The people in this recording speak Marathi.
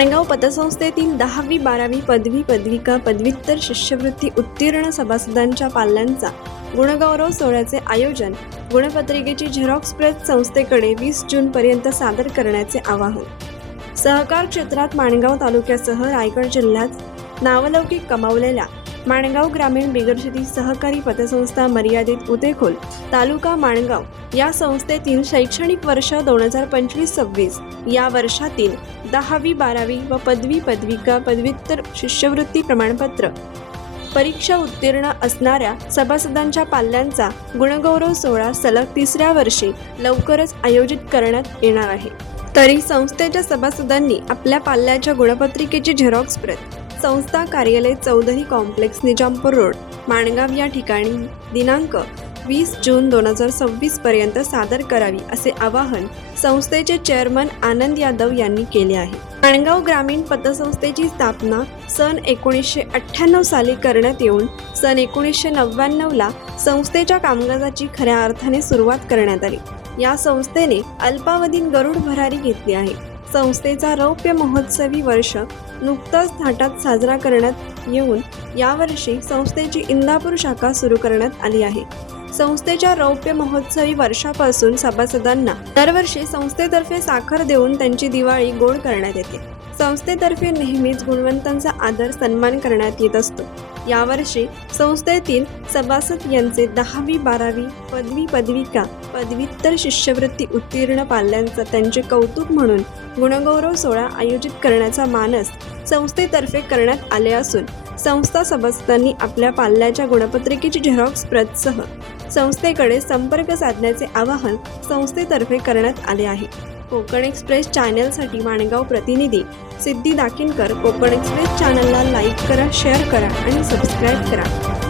माणगाव पतसंस्थेतील 10वी 12वी पदवी पदविका पदव्युत्तर शिष्यवृत्ती उत्तीर्ण सभासदांच्या पाल्यांचा गुणगौरव सोहळ्याचे आयोजन, गुणपत्रिकेची झेरॉक्स प्रत संस्थेकडे 20 जूनपर्यंत सादर करण्याचे आवाहन। सहकार क्षेत्रात माणगाव तालुक्यासह रायगड जिल्ह्यात नावलौकिक कमावलेल्या माणगाव ग्रामीण बिगरशेती सहकारी पतसंस्था मर्यादित उतेखोल तालुका माणगाव या संस्थेतील शैक्षणिक वर्ष 2025-26 या वर्षातील 10वी 12वी व पदवी पदविका पदव्युत्तर शिष्यवृत्ती प्रमाणपत्र परीक्षा उत्तीर्ण असणाऱ्या सभासदांच्या पाल्यांचा गुणगौरव सोहळा सलग 3ऱ्या वर्षी लवकरच आयोजित करण्यात येणार आहे। तरी संस्थेच्या सभासदांनी आपल्या पाल्याच्या गुणपत्रिकेची झेरॉक्स प्रत संस्था कार्यालय चौधरी कॉम्प्लेक्स निजामपूर रोड माणगाव या ठिकाणी दिनांक 20 जून 2026 पर्यंत सादर करावी असे आवाहन संस्थेचे चेअरमन आनंद यादव यांनी केले आहे। माणगाव ग्रामीण पतसंस्थेची स्थापना सन 1998 साली करण्यात येऊन सन 1999 ला संस्थेच्या कामकाजाची खऱ्या अर्थाने सुरुवात करण्यात आली। या संस्थेने अल्पावधीत गरुड भरारी घेतली आहे। संस्थेचा रौप्य महोत्सवी वर्ष नुकताच थाटात साजरा करण्यात येऊन यावर्षी संस्थेची इंदापूर शाखा सुरू करण्यात आली आहे। संस्थेच्या रौप्य महोत्सवी वर्षापासून सभासदांना दरवर्षी संस्थेतर्फे साखर देऊन त्यांची दिवाळी गोड करण्यात येते। संस्थेतर्फे नेहमीच गुणवंतांचा आदर सन्मान करण्यात येत असतो। यावर्षी संस्थेतील सभासद यांचे 10वी 12वी पदवी पदविका पदव्युत्तर शिष्यवृत्ती उत्तीर्ण पाल्यांचा त्यांचे कौतुक म्हणून गुणगौरव सोहळा आयोजित करण्याचा मानस संस्थेतर्फे करण्यात आले असून संस्था सभासदांनी आपल्या पाल्याच्या गुणपत्रिकेची झेरॉक्स प्रतसह संस्थेकडे संपर्क साधण्याचे आवाहन संस्थेतर्फे करण्यात आले आहे। कोकण एक्सप्रेस चॅनलसाठी माणगाव प्रतिनिधी सिद्धी दाकिनकर। कोकण एक्सप्रेस चॅनलला लाईक करा, शेअर करा आणि सबस्क्राईब करा।